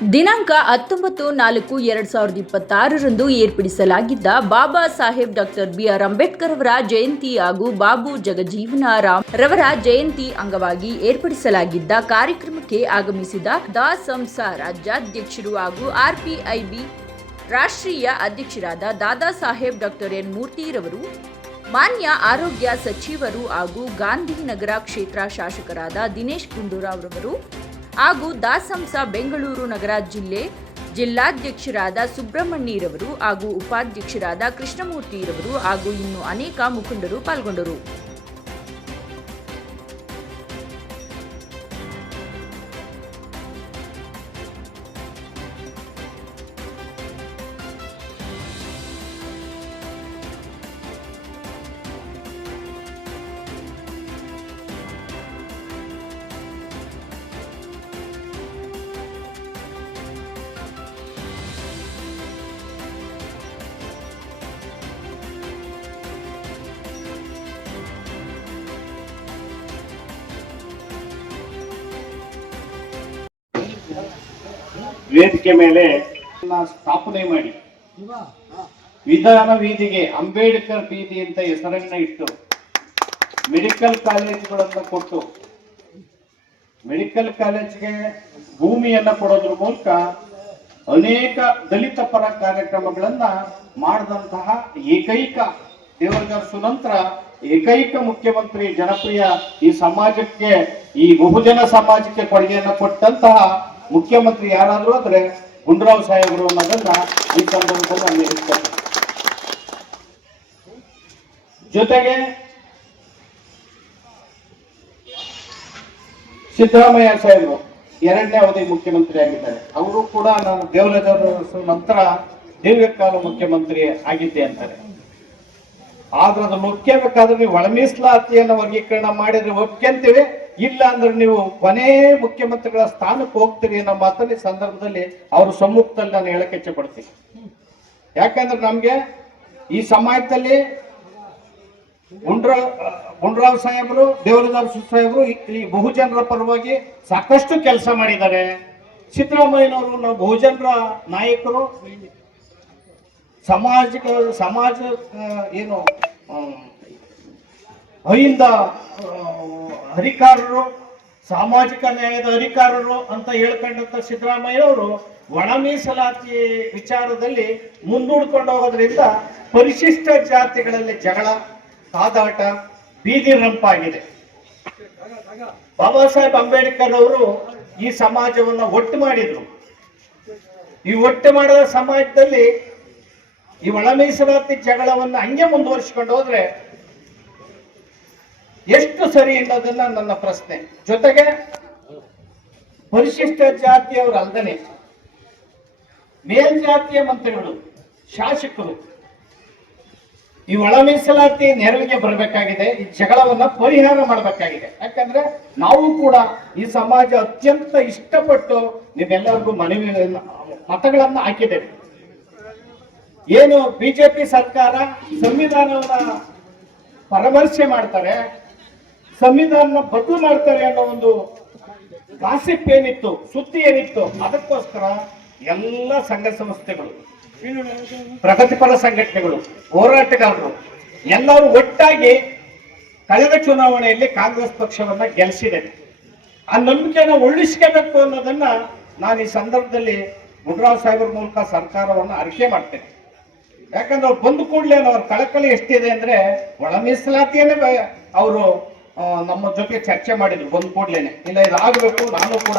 ದಿನಾಂಕ 19/4/2026 ಏರ್ಪಡಿಸಲಾಗಿದ್ದ Baba Saheb doctor BR Ambedkar ಅವರ ಜಯಂತಿ ಹಾಗೂ ಬಾಬು ಜಗಜೀವನ ರಾಮ್ ರವರ ಜಯಂತಿ ಅಂಗವಾಗಿ ಏರ್ಪಡಿಸಲಾಗಿದ್ದ ಕಾರ್ಯಕ್ರಮಕ್ಕೆ ಆಗಮಿಸಿದ ದ.ಸಂಸ ರಾಜ್ಯಾಧ್ಯಕ್ಷರು ಹಾಗೂ RPIB ರಾಷ್ಟ್ರೀಯ ಅಧ್ಯಕ್ಷರಾದ ದಾದಾ ಸಾಹೇಬ್ ಡಾಕ್ಟರ್ N. ಮೂರ್ತಿರವರು, ಮಾನ್ಯ ಆರೋಗ್ಯ ಸಚಿವರು ಹಾಗೂ ಗಾಂಧಿನಗರ ಕ್ಷೇತ್ರ ಶಾಸಕರಾದ ದಿನೇಶ್ ಗುಂಡೂರಾವ್ ರವರು ಹಾಗೂ ದ.ಸಂಸ ಬೆಂಗಳೂರು ನಗರ ಜಿಲ್ಲಾಧ್ಯಕ್ಷರಾದ ಸುಬ್ರಹ್ಮಣ್ಯರವರು ಹಾಗೂ ಉಪಾಧ್ಯಕ್ಷರಾದ ಕೃಷ್ಣಮೂರ್ತಿರವರು ಹಾಗೂ ಇನ್ನು ಅನೇಕ ಮುಖಂಡರು ಪಾಲ್ಗೊಂಡರು. ವೇದಿಕೆ ಮೇಲೆ ಸ್ಥಾಪನೆ ಮಾಡಿ ವಿಧಾನ ವೀದಿಗೆ ಅಂಬೇಡ್ಕರ್ ಬೀದಿ ಅಂತ ಹೆಸರನ್ನ ಇಟ್ಟು ಮೆಡಿಕಲ್ ಕಾಲೇಜುಗಳನ್ನು ಕೊಟ್ಟು ಮೆಡಿಕಲ್ ಕಾಲೇಜ್ಗೆ ಭೂಮಿಯನ್ನ ಕೊಡೋದ್ರ ಮೂಲಕ ಅನೇಕ ದಲಿತ ಪರ ಕಾರ್ಯಕ್ರಮಗಳನ್ನ ಮಾಡಿದಂತಹ ಏಕೈಕ ದೇವರಗರಸು ನಂತರ ಏಕೈಕ ಮುಖ್ಯಮಂತ್ರಿ, ಜನಪ್ರಿಯ ಈ ಸಮಾಜಕ್ಕೆ, ಈ ಬಹುಜನ ಸಮಾಜಕ್ಕೆ ಕೊಡುಗೆಯನ್ನು ಕೊಟ್ಟಂತಹ ಮುಖ್ಯಮಂತ್ರಿ ಯಾರಾದರೂ ಅಂದ್ರೆ ಗುಂಡೂರಾವ್ ಸಾಹೇಬರು ಅನ್ನೋದನ್ನ ಈ ಸಂದರ್ಭದಲ್ಲಿ ನಾನು ಹೇಳ್ತೇನೆ. ಜೊತೆಗೆ ಸಿದ್ದರಾಮಯ್ಯ ಸಾಹೇಬರು ಎರಡನೇ ಅವಧಿ ಮುಖ್ಯಮಂತ್ರಿ ಆಗಿದ್ದಾರೆ. ಅವರು ಕೂಡ ನಾನು ದೇವರಾಜ ನಂತರ ದೀರ್ಘಕಾಲ ಮುಖ್ಯಮಂತ್ರಿ ಆಗಿದ್ದೆ ಅಂತಾರೆ. ಆದ್ರೆ ಅದನ್ನು ಒಪ್ಕೋಬೇಕಾದ್ರೆ ನೀವು ಒಳ ಮೀಸಲಾತಿಯನ್ನು ವರ್ಗೀಕರಣ ಮಾಡಿದ್ರೆ ಒಪ್ಕೊಂತೀವಿ, ಇಲ್ಲ ಅಂದ್ರೆ ನೀವು ಕೊನೆ ಮುಖ್ಯಮಂತ್ರಿಗಳ ಸ್ಥಾನಕ್ಕೆ ಹೋಗ್ತೀರಿ ಅನ್ನೋ ಮಾತನ್ನ ಈ ಸಂದರ್ಭದಲ್ಲಿ ಅವ್ರ ಸಮ್ಮುಖದಲ್ಲಿ ನಾನು ಹೇಳಕ್ಕೆ ಇಚ್ಛೆ ಪಡ್ತೀನಿ. ಯಾಕಂದ್ರೆ ನಮ್ಗೆ ಈ ಸಮಾಜದಲ್ಲಿ ಗುಂಡೂರಾವ್ ಸಾಹೇಬರು, ದೇವರಾಜ ಸಾಹೇಬರು ಈ ಬಹುಜನರ ಪರವಾಗಿ ಸಾಕಷ್ಟು ಕೆಲಸ ಮಾಡಿದ್ದಾರೆ. ಸಿದ್ದರಾಮಯ್ಯನವರು ನಾವು ಬಹುಜನರ ನಾಯಕರು, ಸಮಾಜ ಏನು ಅಹಿಂದ ಅಧಿಕಾರರು, ಸಾಮಾಜಿಕ ನ್ಯಾಯದ ಅಧಿಕಾರರು ಅಂತ ಹೇಳ್ಕೊಂಡಂತ ಸಿದ್ದರಾಮಯ್ಯವರು ಒಳ ಮೀಸಲಾತಿ ವಿಚಾರದಲ್ಲಿ ಮುಂದೂಡ್ಕೊಂಡು ಹೋಗೋದ್ರಿಂದ ಪರಿಶಿಷ್ಟ ಜಾತಿಗಳಲ್ಲಿ ಜಗಳ, ಕಾದಾಟ, ಬೀದಿ ರಂಪಾಗಿದೆ. ಬಾಬಾ ಸಾಹೇಬ್ ಅಂಬೇಡ್ಕರ್ ಅವರು ಈ ಸಮಾಜವನ್ನು ಒಟ್ಟು ಮಾಡಿದ್ರು. ಈ ಒಟ್ಟು ಮಾಡಿದ ಸಮಾಜದಲ್ಲಿ ಈ ಒಳ ಮೀಸಲಾತಿ ಜಗಳವನ್ನು ಹಂಗೆ ಮುಂದುವರಿಸಿಕೊಂಡು ಹೋದ್ರೆ ಎಷ್ಟು ಸರಿ ಅನ್ನೋದನ್ನ ನನ್ನ ಪ್ರಶ್ನೆ. ಜೊತೆಗೆ ಪರಿಶಿಷ್ಟ ಜಾತಿಯವರು ಅಲ್ಲದೆ ಮೇಲ್ಜಾತಿಯ ಮಂತ್ರಿಗಳು, ಶಾಸಕರು ಈ ಒಳ ಮೀಸಲಾತಿ ನೆರವಿಗೆ ಬರಬೇಕಾಗಿದೆ. ಈ ಜಗಳವನ್ನ ಪರಿಹಾರ ಮಾಡಬೇಕಾಗಿದೆ. ಯಾಕಂದ್ರೆ ನಾವು ಕೂಡ ಈ ಸಮಾಜ ಅತ್ಯಂತ ಇಷ್ಟಪಟ್ಟು ನೀವೆಲ್ಲರಿಗೂ ಮತಗಳನ್ನ ಹಾಕಿದ್ದೇವೆ. ಏನು ಬಿಜೆಪಿ ಸರ್ಕಾರ ಸಂವಿಧಾನವನ್ನ ಪರಾಮರ್ಶೆ ಮಾಡ್ತಾರೆ, ಸಂವಿಧಾನ ಬದಲು ಮಾಡ್ತಾರೆ ಅನ್ನೋ ಒಂದು ಗಾಸಿಪ್ ಏನಿತ್ತು, ಸುದ್ದಿ ಏನಿತ್ತು, ಅದಕ್ಕೋಸ್ಕರ ಎಲ್ಲ ಸಂಘ ಸಂಸ್ಥೆಗಳು, ಪ್ರಗತಿಪರ ಸಂಘಟನೆಗಳು, ಹೋರಾಟಗಾರರು ಎಲ್ಲರೂ ಒಟ್ಟಾಗಿ ಕಳೆದ ಚುನಾವಣೆಯಲ್ಲಿ ಕಾಂಗ್ರೆಸ್ ಪಕ್ಷವನ್ನ ಗೆಲ್ಲಿಸಿದೆ. ಆ ನಂಬಿಕೆನ ಉಳಿಸ್ಕೋಬೇಕು ಅನ್ನೋದನ್ನ ನಾನು ಈ ಸಂದರ್ಭದಲ್ಲಿ ಗುಂಡೂರಾವ್ ಸಾಹೇಬರ ಮೂಲಕ ಸರ್ಕಾರವನ್ನು ಅರಿಕೆ ಮಾಡ್ತೇನೆ. ಯಾಕಂದ್ರೆ ಅವ್ರು ಬಂದ ಕೂಡಲೇ ಅವ್ರ ಕಳಕಳಿ ಎಷ್ಟಿದೆ ಅಂದ್ರೆ ಒಳ ಮೀಸಲಾತಿಯನ್ನೇ ಅವರು ನಮ್ಮ ಜೊತೆ ಚರ್ಚೆ ಮಾಡಿದ್ರು. ಬಂದ ಕೂಡಲೇನೆ ಇಲ್ಲ ಇದಾಗಬೇಕು, ನಾನು ಕೂಡ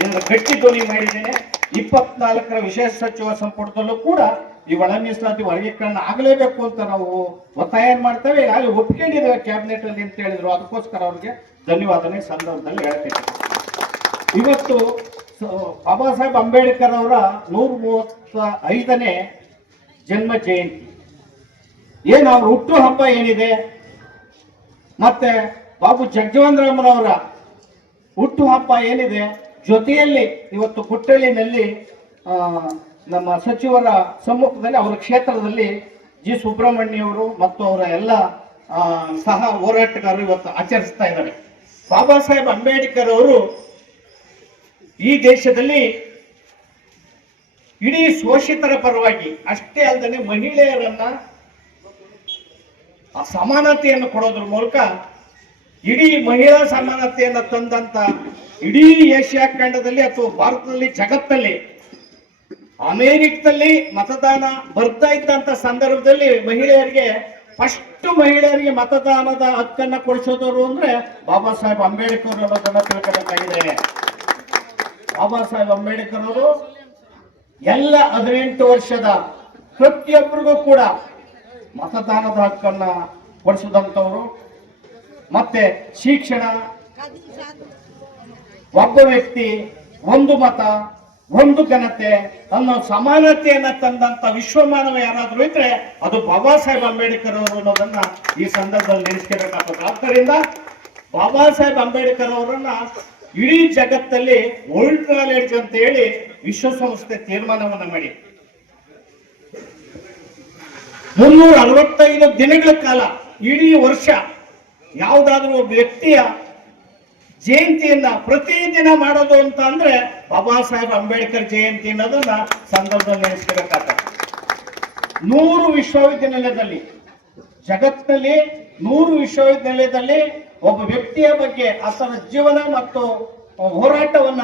ಇದರ ಗಟ್ಟಿ ಧ್ವನಿ ಮಾಡಿದ್ದೇನೆ. 24ರ ವಿಶೇಷ ಸಚಿವ ಸಂಪುಟದಲ್ಲೂ ಕೂಡ ಈ ಒಳ ಮೀಸಲಾತಿ ವರ್ಗೀಕರಣ ಆಗಲೇಬೇಕು ಅಂತ ನಾವು ಒತ್ತಾಯ ಮಾಡ್ತೇವೆ. ಅಲ್ಲಿ ಒಪ್ಕೊಂಡಿದ್ದೇವೆ ಕ್ಯಾಬಿನೆಟ್ ಅಲ್ಲಿ ಅಂತ ಹೇಳಿದ್ರು. ಅದಕ್ಕೋಸ್ಕರ ಅವ್ರಿಗೆ ಧನ್ಯವಾದನೆ ಸಂದರ್ಭದಲ್ಲಿ ಹೇಳ್ತೇನೆ. ಇವತ್ತು ಬಾಬಾ ಸಾಹೇಬ್ ಅಂಬೇಡ್ಕರ್ ಅವರ 135ನೇ ಜನ್ಮ ಜಯಂತಿ. ಏನು ಅವ್ರ ಹುಟ್ಟು ಹಬ್ಬ ಏನಿದೆ, ಮತ್ತೆ ಬಾಬು ಜಗಜೀವನ ರಾಮರವರ ಹುಟ್ಟು ಹಬ್ಬ ಏನಿದೆ, ಜೊತೆಯಲ್ಲಿ ಇವತ್ತು ಕುಟ್ಟಳ್ಳಿನಲ್ಲಿ ನಮ್ಮ ಸಚಿವರ ಸಮ್ಮುಖದಲ್ಲಿ ಅವರ ಕ್ಷೇತ್ರದಲ್ಲಿ ಜಿ ಸುಬ್ರಹ್ಮಣ್ಯವರು ಮತ್ತು ಅವರ ಎಲ್ಲ ಸಹ ಹೋರಾಟಗಾರರು ಇವತ್ತು ಆಚರಿಸ್ತಾ ಇದ್ದಾರೆ. ಬಾಬಾ ಸಾಹೇಬ್ ಅಂಬೇಡ್ಕರ್ ಅವರು ಈ ದೇಶದಲ್ಲಿ ಇಡೀ ಶೋಷಿತರ ಪರವಾಗಿ ಅಷ್ಟೇ ಅಲ್ಲದೆ ಮಹಿಳೆಯರನ್ನ ಆ ಸಮಾನತೆಯನ್ನು ಕೊಡೋದ್ರ ಮೂಲಕ ಇಡೀ ಮಹಿಳಾ ಸಮಾನತೆಯನ್ನು ತಂದಂತ ಇಡೀ ಏಷ್ಯಾ ಖಂಡದಲ್ಲಿ ಅಥವಾ ಭಾರತದಲ್ಲಿ, ಜಗತ್ತಲ್ಲಿ, ಅಮೆರಿಕದಲ್ಲಿ ಮತದಾನ ಬರ್ತಾ ಇದ್ದಂತ ಸಂದರ್ಭದಲ್ಲಿ ಮಹಿಳೆಯರಿಗೆ ಮಹಿಳೆಯರಿಗೆ ಮತದಾನದ ಹಕ್ಕನ್ನ ಕೊಡಿಸೋದವರು ಅಂದ್ರೆ ಬಾಬಾ ಸಾಹೇಬ್ ಅಂಬೇಡ್ಕರ್ ಅನ್ನೋದನ್ನ ತಿಳ್ಕೊಬೇಕಾಗಿದೆ. ಬಾಬಾ ಸಾಹೇಬ್ ಅಂಬೇಡ್ಕರ್ ಅವರು ಎಲ್ಲ 18 ವರ್ಷದ ಪ್ರತಿಯೊಬ್ಬರಿಗೂ ಕೂಡ ಮತದಾನದ ಹಕ್ಕನ್ನ ಕೊಡಿಸಿದಂಥವ್ರು. ಮತ್ತೆ ಶಿಕ್ಷಣ, ಒಬ್ಬ ವ್ಯಕ್ತಿ ಒಂದು ಮತ ಒಂದು ಘನತೆ ಅನ್ನೋ ಸಮಾನತೆಯನ್ನ ತಂದಂತ ವಿಶ್ವಮಾನವ ಯಾರಾದ್ರೂ ಇದ್ರೆ ಅದು ಬಾಬಾ ಸಾಹೇಬ್ ಅಂಬೇಡ್ಕರ್ ಅವರು ಅನ್ನೋದನ್ನ ಈ ಸಂದರ್ಭದಲ್ಲಿ ನೆನೆಸ್ಕೋಬೇಕಾಗ್ತದೆ. ಆದ್ದರಿಂದ ಬಾಬಾ ಸಾಹೇಬ್ ಅಂಬೇಡ್ಕರ್ ಅವರನ್ನ ಇಡೀ ಜಗತ್ತಲ್ಲಿ ವರ್ಲ್ಡ್ ನಾಲೆಡ್ಜ್ ಅಂತ ಹೇಳಿ ವಿಶ್ವಸಂಸ್ಥೆ ತೀರ್ಮಾನವನ್ನ ಮಾಡಿ 365 ದಿನಗಳ ಕಾಲ ಇಡೀ ವರ್ಷ ಯಾವುದಾದ್ರೂ ಒಬ್ಬ ವ್ಯಕ್ತಿಯ ಜಯಂತಿಯನ್ನ ಪ್ರತಿದಿನ ಮಾಡೋದು ಅಂತ ಅಂದ್ರೆ ಬಾಬಾ ಸಾಹೇಬ್ ಅಂಬೇಡ್ಕರ್ ಜಯಂತಿ ಅನ್ನೋದನ್ನ ಸಂದರ್ಭದಲ್ಲಿ ನೆನೆಸ್ಕೋಬೇಕಾಗ್ತದೆ. 100 ವಿಶ್ವವಿದ್ಯಾನಿಲಯದಲ್ಲಿ, ಜಗತ್ತಿನಲ್ಲಿ 100 ವಿಶ್ವವಿದ್ಯಾನಿಲಯದಲ್ಲಿ ಒಬ್ಬ ವ್ಯಕ್ತಿಯ ಬಗ್ಗೆ ಆತನ ಜೀವನ ಮತ್ತು ಹೋರಾಟವನ್ನ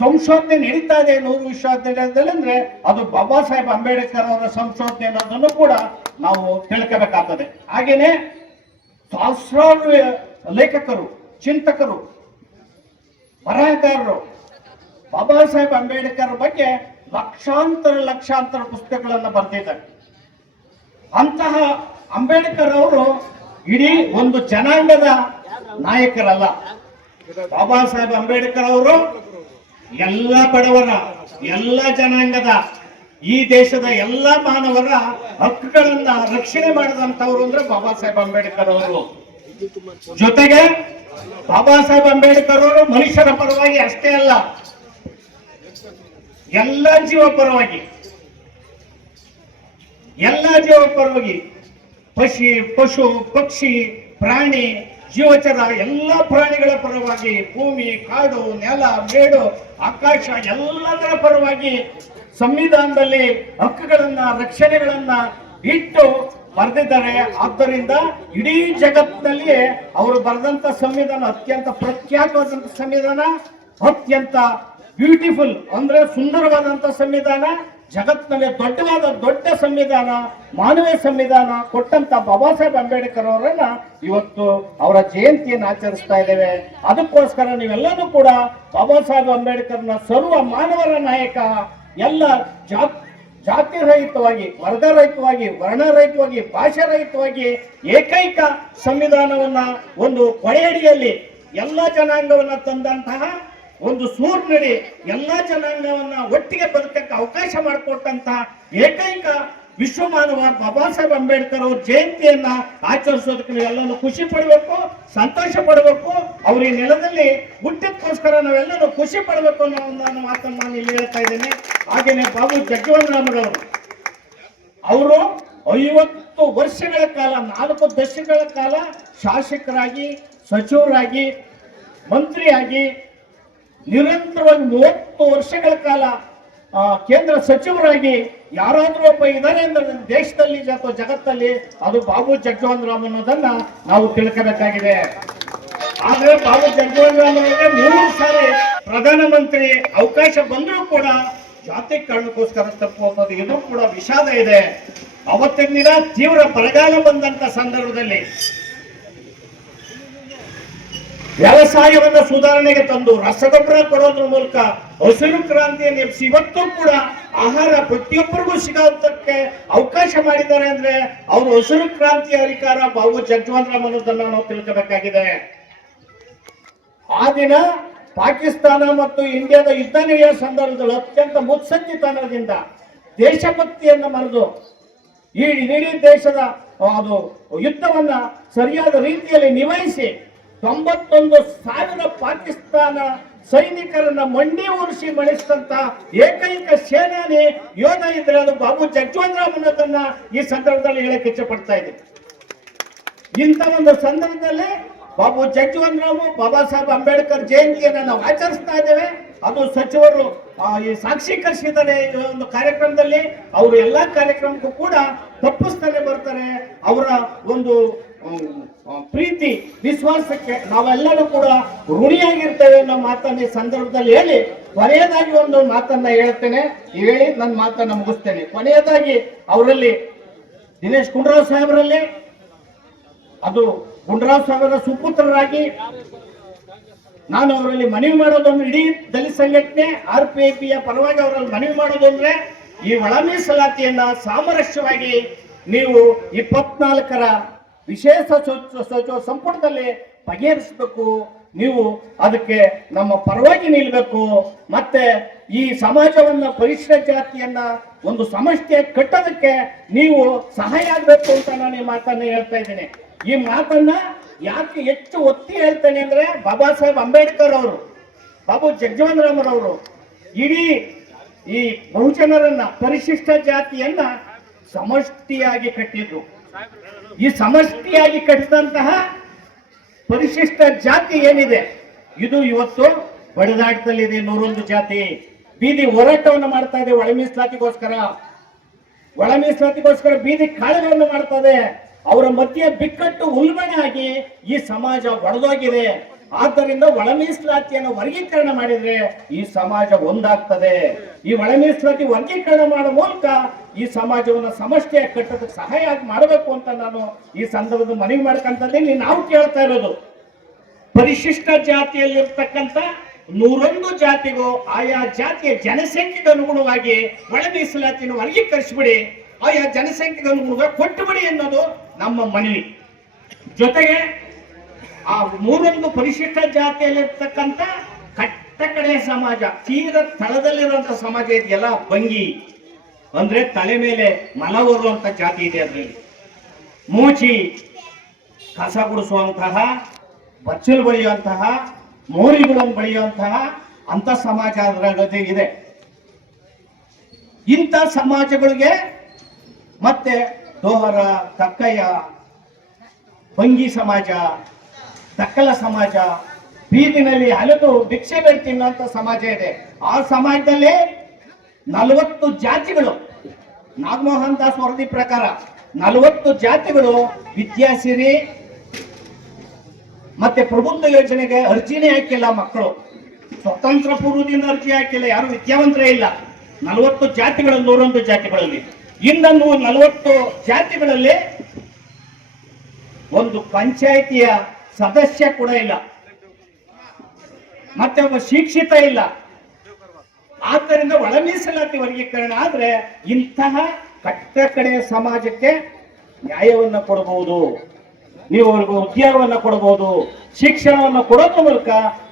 ಸಂಶೋಧನೆ ನಡೀತಾ ಇದೆ 100 ವಿಶ್ವವಿದ್ಯಾನಿಲಯದಲ್ಲಿ ಅಂದ್ರೆ ಅದು ಬಾಬಾ ಸಾಹೇಬ್ ಅಂಬೇಡ್ಕರ್ ಅವರ ಸಂಶೋಧನೆ ಅನ್ನೋದನ್ನು ಕೂಡ ನಾವು ತಿಳ್ಕೋಬೇಕಾಗ್ತದೆ. ಹಾಗೇನೆ ಸಹಸ್ರಾರು ಲೇಖಕರು, ಚಿಂತಕರು, ಬರಹಗಾರರು ಬಾಬಾ ಸಾಹೇಬ್ ಅಂಬೇಡ್ಕರ್ ಬಗ್ಗೆ ಲಕ್ಷಾಂತರ ಪುಸ್ತಕಗಳನ್ನು ಬರೆದಿದ್ದಾರೆ. ಅಂತಹ ಅಂಬೇಡ್ಕರ್ ಅವರು ಇಡೀ ಒಂದು ಜನಾಂಗದ ನಾಯಕರಲ್ಲ. ಬಾಬಾ ಸಾಹೇಬ್ ಅಂಬೇಡ್ಕರ್ ಅವರು ಎಲ್ಲ ಬಡವರ, ಎಲ್ಲ ಜನಾಂಗದ, ಈ ದೇಶದ ಎಲ್ಲ ಮಾನವರ ಹಕ್ಕುಗಳನ್ನ ರಕ್ಷಣೆ ಮಾಡಿದಂತವ್ರು ಅಂದ್ರೆ ಬಾಬಾ ಸಾಹೇಬ್ ಅಂಬೇಡ್ಕರ್ ಅವರು. ಜೊತೆಗೆ ಬಾಬಾ ಸಾಹೇಬ್ ಅಂಬೇಡ್ಕರ್ ಅವರು ಮನುಷ್ಯರ ಪರವಾಗಿ ಅಷ್ಟೇ ಅಲ್ಲ, ಎಲ್ಲ ಜೀವ ಪರವಾಗಿ ಪಶು ಪಕ್ಷಿ ಪ್ರಾಣಿ ಜೀವಚರ ಎಲ್ಲ ಪ್ರಾಣಿಗಳ ಪರವಾಗಿ, ಭೂಮಿ ಕಾಡು ನೆಲ ಮೇಡು ಆಕಾಶ ಎಲ್ಲದರ ಪರವಾಗಿ ಸಂವಿಧಾನದಲ್ಲಿ ಹಕ್ಕುಗಳನ್ನ ರಕ್ಷಣೆಗಳನ್ನ ಇಟ್ಟು ಬರೆದಿದ್ದಾರೆ. ಆದ್ದರಿಂದ ಇಡೀ ಜಗತ್ತಿನಲ್ಲಿ ಅವರು ಬರೆದಂತ ಸಂವಿಧಾನ ಅತ್ಯಂತ ಪ್ರಖ್ಯಾತವಾದಂತ ಸಂವಿಧಾನ, ಅತ್ಯಂತ ಬ್ಯೂಟಿಫುಲ್ ಅಂದ್ರೆ ಸುಂದರವಾದಂತ ಸಂವಿಧಾನ, ಜಗತ್ತಿನಲ್ಲಿ ದೊಡ್ಡ ಸಂವಿಧಾನ, ಮಾನವೀಯ ಸಂವಿಧಾನ ಕೊಟ್ಟಂತ ಬಾಬಾ ಸಾಹೇಬ್ ಅಂಬೇಡ್ಕರ್ ಅವರನ್ನ ಇವತ್ತು ಅವರ ಜಯಂತಿಯನ್ನು ಆಚರಿಸ್ತಾ ಇದ್ದೇವೆ. ಅದಕ್ಕೋಸ್ಕರ ನೀವೆಲ್ಲರೂ ಕೂಡ ಬಾಬಾ ಸಾಹೇಬ್ ಅಂಬೇಡ್ಕರ್ನ ಸರ್ವ ಮಾನವರ ನಾಯಕ, ಎಲ್ಲ ಜಾತಿ ರಹಿತವಾಗಿ, ವರ್ಗರಹಿತವಾಗಿ, ವರ್ಣರಹಿತವಾಗಿ, ಭಾಷೆ ರಹಿತವಾಗಿ ಏಕೈಕ ಸಂವಿಧಾನವನ್ನ ಒಂದು ಕೊಡೆಯಡಿಯಲ್ಲಿ ಎಲ್ಲ ಜನಾಂಗವನ್ನ ತಂದಂತಹ ಒಂದು ಸೂರ್ನಡಿ, ಎಲ್ಲ ಜನಾಂಗವನ್ನ ಒಟ್ಟಿಗೆ ಬದುಕಕ್ಕೆ ಅವಕಾಶ ಮಾಡಿಕೊಟ್ಟಂತಹ ಏಕೈಕ ವಿಶ್ವಮಾನವ ಬಾಬಾ ಸಾಹೇಬ್ ಅಂಬೇಡ್ಕರ್ ಅವ್ರ ಜಯಂತಿಯನ್ನ ಆಚರಿಸೋದಕ್ಕೆ ನೀವೆಲ್ಲರೂ ಖುಷಿ ಪಡಬೇಕು, ಸಂತೋಷ ಪಡಬೇಕು. ಅವ್ರ ಈ ನೆಲದಲ್ಲಿ ಹುಟ್ಟಿದಕ್ಕೋಸ್ಕರ ನಾವೆಲ್ಲರೂ ಖುಷಿ ಪಡಬೇಕು ಅನ್ನೋ ಒಂದು ಮಾತನ್ನು ನಾನು ಇಲ್ಲಿ ಹೇಳ್ತಾ ಇದ್ದೇನೆ. ಹಾಗೇನೆ ಬಾಬು ಜಗಜೀವನ್ ರಾಮ್ರವರು ಅವರು 50 ವರ್ಷಗಳ ಕಾಲ, 4 ದಶಕಗಳ ಕಾಲ ಶಾಸಕರಾಗಿ, ಸಚಿವರಾಗಿ, ಮಂತ್ರಿಯಾಗಿ, ನಿರಂತರವಾಗಿ 30 ವರ್ಷಗಳ ಕಾಲ ಕೇಂದ್ರ ಸಚಿವರಾಗಿ ಯಾರಾದ್ರೂ ಒಬ್ಬ ಇದ್ದಾರೆ ಅಂದ್ರೆ ದೇಶದಲ್ಲಿ ಅಥವಾ ಜಗತ್ತಲ್ಲಿ ಅದು ಬಾಬು ಜಗಜೀವನ್ ರಾಮ್ ಅನ್ನೋದನ್ನ ನಾವು ತಿಳ್ಕೋಬೇಕಾಗಿದೆ. ಆದ್ರೆ ಬಾಬು ಜಗಜೀವನ್ ರಾಮ್ ಅವರಿಗೆ 3 ಸಾರಿ ಪ್ರಧಾನಮಂತ್ರಿ ಅವಕಾಶ ಬಂದರೂ ಕೂಡ ಜಾತಿ ಕಾರಣಕ್ಕೋಸ್ಕರ ತಪ್ಪು ಅನ್ನೋದು ಇನ್ನೂ ಕೂಡ ವಿಷಾದ ಇದೆ. ಅವತ್ತಿನ ದಿನ ತೀವ್ರ ಬರಗಾಲ ಬಂದಂತ ಸಂದರ್ಭದಲ್ಲಿ ವ್ಯವಸಾಯವನ್ನ ಸುಧಾರಣೆಗೆ ತಂದು ರಸಗೊಬ್ಬರ ಕೊಡೋದ್ರ ಮೂಲಕ ಹಸಿರು ಕ್ರಾಂತಿಯನ್ನು ಎಬ್ಬಿಸಿ ಇವತ್ತು ಕೂಡ ಆಹಾರ ಪ್ರತಿಯೊಬ್ಬರಿಗೂ ಸಿಗೋದಕ್ಕೆ ಅವಕಾಶ ಮಾಡಿದ್ದಾರೆ ಅಂದ್ರೆ ಅವರು ಹಸಿರು ಕ್ರಾಂತಿಯ ಅಧಿಕಾರ ಬಾಬು ಜಗಜೀವನ್ ರಾಮ್ ಅನ್ನೋದನ್ನ ನಾವು ತಿಳ್ಕೋಬೇಕಾಗಿದೆ. ಆ ದಿನ ಪಾಕಿಸ್ತಾನ ಮತ್ತು ಇಂಡಿಯಾದ ಯುದ್ಧ ನಡೆಯುವ ಸಂದರ್ಭದಲ್ಲಿ ಅತ್ಯಂತ ಮುತ್ಸದ್ದಿತನದಿಂದ ದೇಶಭಕ್ತಿಯನ್ನು ಮರೆದು ಇಡೀ ದೇಶದ ಅದು ಯುದ್ಧವನ್ನ ಸರಿಯಾದ ರೀತಿಯಲ್ಲಿ ನಿಭಾಯಿಸಿ 91,000 ಪಾಕಿಸ್ತಾನ ಸೈನಿಕರನ್ನ ಮಂಡಿ ಉರಿಸಿ ಮಣಿಸಿದಂತ ಏಕೈಕ ಸೇನಾನಿ ಯೋಧ ಇದ್ರೆ ಅದು ಬಾಬು ಜಗಜೀವನ್ ರಾಮ್ ಅನ್ನೋದನ್ನ ಈ ಸಂದರ್ಭದಲ್ಲಿ ಹೇಳಕ್ಕೆ ಇಚ್ಛೆ ಪಡ್ತಾ ಇದ್ದೀನಿ. ಇಂಥ ಒಂದು ಸಂದರ್ಭದಲ್ಲಿ ಬಾಬು ಜಗಜೀವನ್ ರಾಮ್, ಬಾಬಾ ಸಾಹೇಬ್ ಅಂಬೇಡ್ಕರ್ ಜಯಂತಿಯನ್ನು ನಾವು ಆಚರಿಸ್ತಾ ಇದ್ದೇವೆ. ಅದು ಸಚಿವರು ಈ ಸಾಕ್ಷೀಕರಿಸಿದ್ದಾರೆ ಈ ಒಂದು ಕಾರ್ಯಕ್ರಮದಲ್ಲಿ. ಅವರು ಎಲ್ಲಾ ಕಾರ್ಯಕ್ರಮಕ್ಕೂ ಕೂಡ ತಪ್ಪಿಸ್ತಾನೆ ಬರ್ತಾರೆ. ಅವರ ಒಂದು ಪ್ರೀತಿ ವಿಶ್ವಾಸಕ್ಕೆ ನಾವೆಲ್ಲರೂ ಕೂಡ ಋಣಿಯಾಗಿರ್ತೇವೆ ಅನ್ನೋ ಮಾತನ್ನ ಈ ಸಂದರ್ಭದಲ್ಲಿ ಹೇಳಿ ಕೊನೆಯದಾಗಿ ಒಂದು ಮಾತನ್ನ ಹೇಳ್ತೇನೆ, ಹೇಳಿ ನನ್ನ ಮಾತನ್ನ ಮುಗಿಸ್ತೇನೆ. ಕೊನೆಯದಾಗಿ ಅವರಲ್ಲಿ ದಿನೇಶ್ ಗುಂಡೂರಾವ್ ಸಾಹೇಬರಲ್ಲಿ, ಅದು ಗುಂಡೂರಾವ್ ಸಾಹೇಬರ ಸುಪುತ್ರರಾಗಿ ನಾನು ಅವರಲ್ಲಿ ಮನವಿ ಮಾಡೋದೊಂದು, ಇಡೀ ದಲಿತ ಸಂಘಟನೆ RPIP ಪರವಾಗಿ ಅವರಲ್ಲಿ ಮನವಿ ಮಾಡೋದು ಅಂದ್ರೆ ಈ ಒಳ ಮೀಸಲಾತಿಯನ್ನ ಸಾಮರಸ್ಯವಾಗಿ ನೀವು 24ರ ವಿಶೇಷ ಸಚಿವ ಸಂಪುಟದಲ್ಲಿ ಬಗೆಹರಿಸಬೇಕು. ನೀವು ಅದಕ್ಕೆ ನಮ್ಮ ಪರವಾಗಿ ನಿಲ್ಬೇಕು. ಮತ್ತೆ ಈ ಸಮಾಜವನ್ನ ಪರಿಶಿಷ್ಟ ಜಾತಿಯನ್ನ ಒಂದು ಸಮಷ್ಟಿಯ ಕಟ್ಟೋದಕ್ಕೆ ನೀವು ಸಹಾಯ ಆಗ್ಬೇಕು ಅಂತ ನಾನು ಈ ಮಾತನ್ನ ಹೇಳ್ತಾ ಇದ್ದೇನೆ. ಈ ಮಾತನ್ನ ಯಾಕೆ ಹೆಚ್ಚು ಒತ್ತಿ ಹೇಳ್ತೇನೆ ಅಂದ್ರೆ ಬಾಬಾ ಸಾಹೇಬ್ ಅಂಬೇಡ್ಕರ್ ಅವರು, ಬಾಬು ಜಗಜೀವನ್ ರಾಮರವರು ಇಡೀ ಈ ಬಹುಜನರನ್ನ ಪರಿಶಿಷ್ಟ ಜಾತಿಯನ್ನ ಸಮಷ್ಟಿಯಾಗಿ ಕಟ್ಟಿದ್ರು. ಈ ಸಮಷ್ಟಿಯಾಗಿ ಕಟ್ಟಿದಂತಹ ಪರಿಶಿಷ್ಟ ಜಾತಿ ಏನಿದೆ ಇದು ಇವತ್ತು ಬಡಿದಾಟದಲ್ಲಿದೆ. 101 ಜಾತಿ ಬೀದಿ ಹೋರಾಟವನ್ನು ಮಾಡ್ತಾ ಇದೆ. ಒಳ ಮೀಸಲಾತಿಗೋಸ್ಕರ ಬೀದಿ ಕಾಳಗವನ್ನು ಮಾಡ್ತಾ ಇದೆ. ಅವರ ಮಧ್ಯೆ ಬಿಕ್ಕಟ್ಟು ಉಲ್ಬಣೆ ಆಗಿ ಈ ಸಮಾಜ ಒಡೆದೋಗಿದೆ. ಆದ್ದರಿಂದ ಒಳ ಮೀಸಲಾತಿಯನ್ನು ವರ್ಗೀಕರಣ ಮಾಡಿದ್ರೆ ಈ ಸಮಾಜ ಒಂದಾಗ್ತದೆ. ಈ ಒಳ ಮೀಸಲಾತಿ ವರ್ಗೀಕರಣ ಮಾಡೋ ಮೂಲಕ ಈ ಸಮಾಜವನ್ನು ಸಮಷ್ಟಿಯಾಗಿ ಕಟ್ಟೋದಕ್ಕೆ ಸಹಾಯ ಮಾಡಬೇಕು ಅಂತ ನಾನು ಈ ಸಂದರ್ಭದಲ್ಲಿ ಮನವಿ ಮಾಡ್ಕೊಂತೀನಿ. ನಾವು ಕೇಳ್ತಾ ಇರೋದು ಪರಿಶಿಷ್ಟ ಜಾತಿಯಲ್ಲಿರ್ತಕ್ಕಂಥ 101 ಜಾತಿಗೂ ಆಯಾ ಜಾತಿಯ ಜನಸಂಖ್ಯೆಗೆ ಅನುಗುಣವಾಗಿ ಒಳ ಮೀಸಲಾತಿಯನ್ನು ವರ್ಗೀಕರಿಸಿಬಿಡಿ, ಆಯಾ ಜನಸಂಖ್ಯೆಗೆ ಅನುಗುಣವಾಗಿ ಕೊಟ್ಟುಬಿಡಿ ಅನ್ನೋದು ನಮ್ಮ ಮನವಿ. ಜೊತೆಗೆ ಆ 101 ಪರಿಶಿಷ್ಟ ಜಾತಿಯಲ್ಲಿರ್ತಕ್ಕಂಥ ಕಟ್ಟ ಕಡೆಯ ಸಮಾಜ, ತೀರ ತಳದಲ್ಲಿರುವಂತ ಸಮಾಜ ಇದೆಯಲ್ಲ, ಬಂಗಿ ಅಂದ್ರೆ ತಲೆ ಮೇಲೆ ಮಲ ಬರುವಂತ ಜಾತಿ ಇದೆ. ಅದರಲ್ಲಿ ಮೂಚಿ, ಕಸ ಗುಡಿಸುವಂತಹ, ಬಚ್ಚಲು ಬಳಿಯುವಂತಹ, ಮೋರಿಗಳನ್ನು ಬಳಿಯುವಂತಹ ಅಂತ ಸಮಾಜ ಅದರ ಇದೆ. ಇಂಥ ಸಮಾಜಗಳಿಗೆ ಮತ್ತೆ ದೋಹರ, ಕಕ್ಕಯ್ಯ, ಬಂಗಿ ಸಮಾಜ, ದಕ್ಕಲ ಸಮಾಜ, ಬೀದಿನಲ್ಲಿ ಅಲೆದು ಭಿಕ್ಷೆ ಬೇಡ ತಿನ್ನುವಂತ ಸಮಾಜ ಇದೆ. ಆ ಸಮಾಜದಲ್ಲಿ 40 ಜಾತಿಗಳು, ನಾಗಮೋಹನ್ ದಾಸ್ ವರದಿ ಪ್ರಕಾರ 40 ಜಾತಿಗಳು ವಿದ್ಯಾಸಿರಿ ಮತ್ತೆ ಪ್ರಬುದ್ಧ ಯೋಜನೆಗೆ ಅರ್ಜಿನೇ ಹಾಕಿಲ್ಲ. ಮಕ್ಕಳು ಸ್ವತಂತ್ರ ಪೂರ್ವದಿಂದ ಅರ್ಜಿ ಹಾಕಿಲ್ಲ, ಯಾರು ವಿದ್ಯಾವಂತರೇ ಇಲ್ಲ. 40 ಜಾತಿಗಳು 101 ಜಾತಿಗಳಲ್ಲಿ. ಇನ್ನೊಂದು 40 ಜಾತಿಗಳಲ್ಲಿ ಒಂದು ಪಂಚಾಯಿತಿಯ ಸದಸ್ಯ ಕೂಡ ಇಲ್ಲ, ಮತ್ತೆ ಒಬ್ಬ ಶಿಕ್ಷಿತ ಇಲ್ಲ. ಆದ್ದರಿಂದ ಒಳ ಮೀಸಲಾತಿ ವರ್ಗೀಕರಣ ಆದ್ರೆ ಇಂತಹ ಕಟ್ಟ ಕಡೆಯ ಸಮಾಜಕ್ಕೆ ನ್ಯಾಯವನ್ನು ಕೊಡಬಹುದು, ನೀವು ಅವ್ರಿಗೆ ಉದ್ಯೋಗವನ್ನು ಕೊಡಬಹುದು, ಶಿಕ್ಷಣವನ್ನು ಕೊಡೋದ್ರ ಮೂಲಕ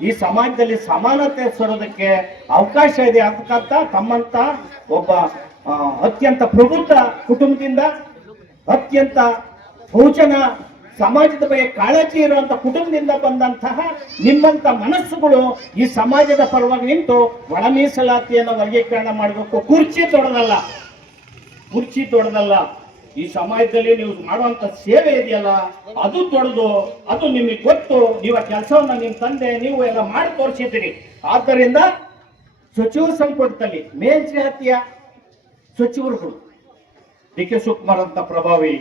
ಈ ಸಮಾಜದಲ್ಲಿ ಸಮಾನತೆ ಸರೋದಕ್ಕೆ ಅವಕಾಶ ಇದೆ ಅಂತಕ್ಕಂಥ ತಮ್ಮಂತ ಒಬ್ಬ ಅತ್ಯಂತ ಪ್ರಬುದ್ಧ ಕುಟುಂಬದಿಂದ, ಅತ್ಯಂತ ಬಹುಜನ ಸಮಾಜದ ಬಗ್ಗೆ ಕಾಳಜಿ ಇರುವಂತ ಕುಟುಂಬದಿಂದ ಬಂದಂತಹ ನಿಮ್ಮಂತ ಮನಸ್ಸುಗಳು ಈ ಸಮಾಜದ ಪರವಾಗಿ ನಿಂತು ಒಳ ಮೀಸಲಾತಿಯನ್ನು ವರ್ಗೀಕರಣ ಮಾಡಬೇಕು. ಕುರ್ಚಿ ದೊಡ್ಡದಲ್ಲ. ಈ ಸಮಾಜದಲ್ಲಿ ನೀವು ಮಾಡುವಂತ ಸೇವೆ ಇದೆಯಲ್ಲ ಅದು ದೊಡ್ಡದು. ಅದು ನಿಮಗೆ ಗೊತ್ತು. ನೀವು ಆ ಕೆಲಸವನ್ನ ನಿಮ್ಮ ತಂದೆ ನೀವು ಎಲ್ಲ ಮಾಡಿ ತೋರಿಸಿದ್ದೀರಿ. ಆದ್ದರಿಂದ ಸಚಿವ ಸಂಪುಟದಲ್ಲಿ ಮೇಲ್ಜಾತಿಯ ಸಚಿವರುಗಳು DK ಶಿವಕುಮಾರ್ ಅಂತ ಪ್ರಭಾವಿ,